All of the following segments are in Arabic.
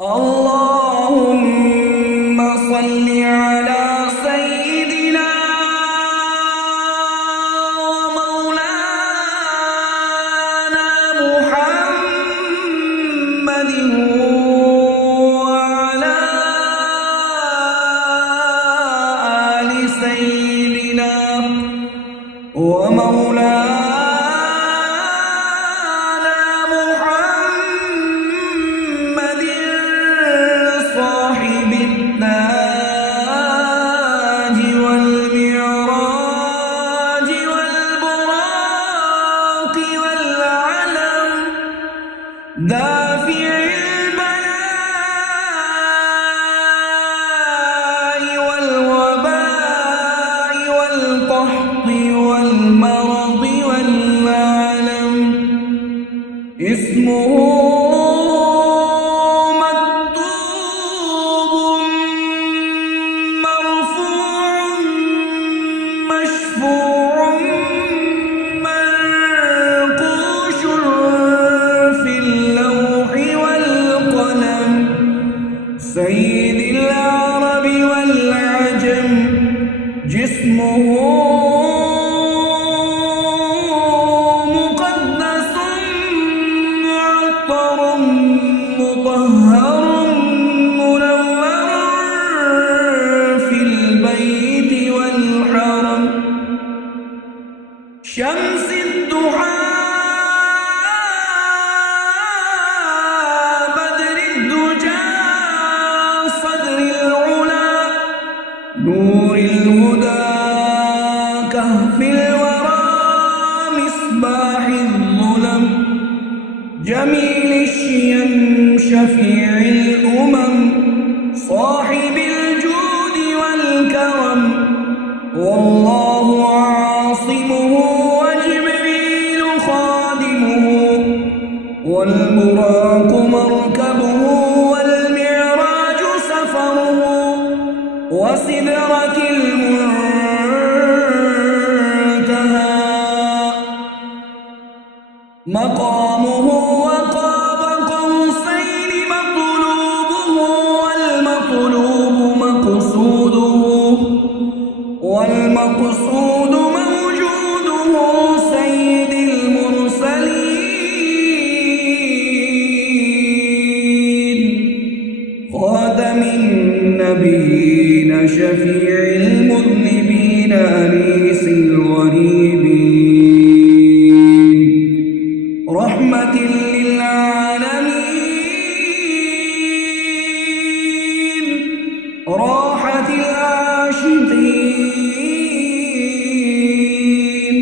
اللهم صل على سيدنا ومولانا محمد وعلى آل سيدنا ومولانا التاج والمعراج والبراق والعلم دافع البلاء والوباء والقحط والمرض والعلم اسمه سيد العرب والعجم جسمه مقدس معطر مطهر منور في البيت والحرم شمس الضحى نور الهدى كهف الورى مصباح الظلم جميل الشيم شفيع الأمم صاحب الجود والكرم والله عاصمه وجبريل خادمه والبراق مركبه والمعراج سفره وسدرة المنتهى مقامه وقاب قوسين مطلوبه والمطلوب مقصوده والمقصود موجوده سيد المرسلين خاتم النبيين شفيع المذنبين أنيس الغريبين رحمة للعالمين راحة العاشقين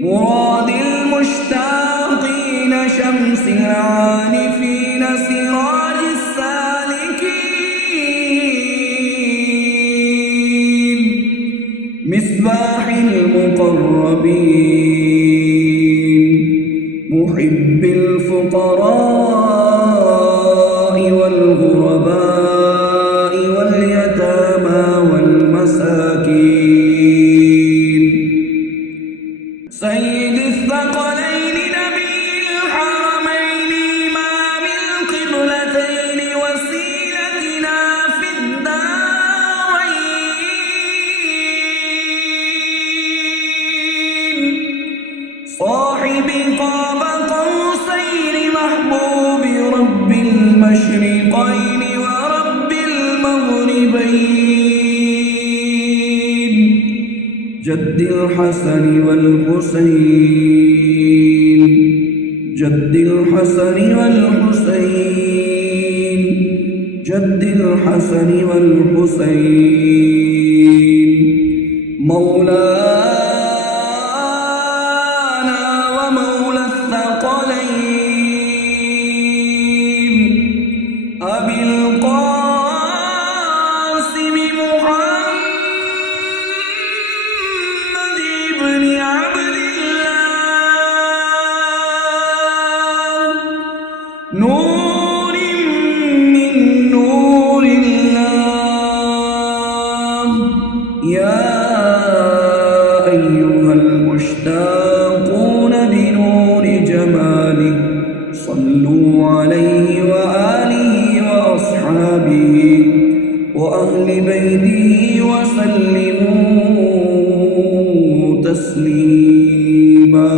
مراد المشتاقين شمس العارفين سراج السالكين مصباح المقربين محب الفقراء والغرباء واليتامى والمساكين سيد الثقلين نبي الحرمين إمام القبلتين وسيلتنا في الدارين صاحب قاب قوسين محبوب رب المشرقين ورب المغربين جد الحسن والحسين جد الحسن والحسين جد الحسن والحسين مولانا ومولى الثقلين أبي القاسم محمد بن عبد الله نور من نور الله يا أيها المشتاقون بنور جماله صلوا عليه وآله وأصحابه وأهل بيته وسلموا تسليما.